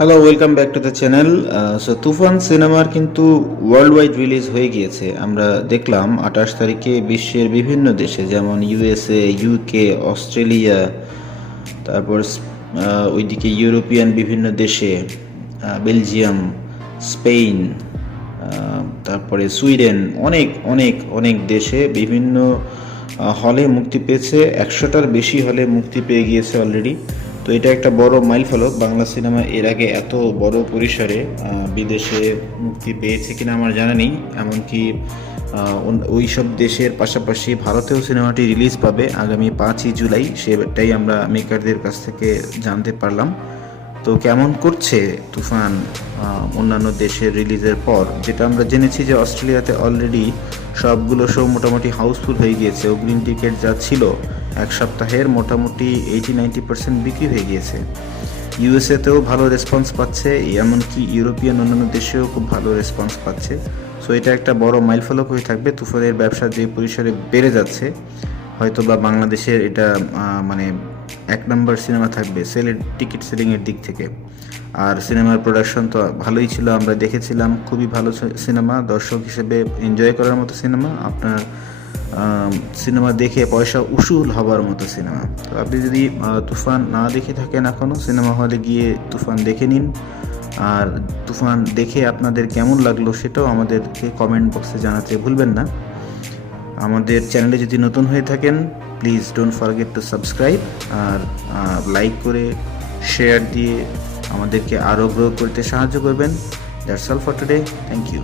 Hello, welcome back to the channel. Toofan সিনেমার কিন্তু world wide release হয়ে গিয়েছে। আমরা দেখলাম 28 তারিখে বিশ্বের বিভিন্ন দেশে, যেমন ইউএসএ, ইউকে, অস্ট্রেলিয়া, তারপর ওইদিকে ইউরোপিয়ান বিভিন্ন দেশে, বেলজিয়াম, স্পেন, তারপরে সুইডেন, অনেক অনেক অনেক দেশে বিভিন্ন হলে মুক্তি পেয়েছে। 100টার বেশি হলে মুক্তি পেয়ে গিয়েছে অলরেডি। তো এটা একটা বড় মাইলফলক। বাংলা সিনেমা এর আগে এত বড় পরিসরে বিদেশে মুক্তি পেয়েছে কিনা আমার জানা নেই। এমনকি ওই সব দেশের পাশাপাশি ভারতেও সিনেমাটি রিলিজ পাবে আগামী 5ই জুলাই, সেটাই আমরা মেকারদের কাছ থেকে জানতে পারলাম। তো কেমন করছে তুফান অন্যান্য দেশের রিলিজের পর? যেটা আমরা জেনেছি যে অস্ট্রেলিয়াতে অলরেডি সবগুলো শো মোটামুটি হাউসফুল হয়ে গিয়েছে। অগ্রিম টিকিট যা ছিল এক সপ্তাহের মোটামুটি 80-90% বিক্রি হয়ে গিয়েছে। ইউএসএতেও ভালো রেসপন্স পাচ্ছে, এমনকি ইউরোপিয়ান অন্যান্য দেশেও খুব ভালো রেসপন্স পাচ্ছে। সো এটা একটা বড় মাইলফলক হয়ে থাকবে। তুফানের ব্যবসা যে পরিসরে বেড়ে যাচ্ছে, হয়তো বা বাংলাদেশের এটা মানে 1 নম্বর সিনেমা থাকবে টিকিট সেলিংয়ের দিক থেকে। আর সিনেমার প্রোডাকশন তো ভালোই ছিল, আমরা দেখেছিলাম, খুবই ভালো সিনেমা, দর্শক হিসেবে এনজয় করার মতো সিনেমা, আপনার সিনেমা দেখে পয়সা উসুল হবার মতো সিনেমা। তো আপনি যদি তুফান না দেখে থাকেন এখনও, সিনেমা হলে গিয়ে তুফান দেখে নিন। আর তুফান দেখে আপনাদের কেমন লাগলো সেটাও আমাদেরকে কমেন্ট বক্সে জানাতে ভুলবেন না। আমাদের চ্যানেলে যদি নতুন হয়ে থাকেন, please don't forget to subscribe, আর লাইক করে শেয়ার দিয়ে আমাদেরকে আরও গ্রো করতে সাহায্য করবেন। That's all for today. Thank you.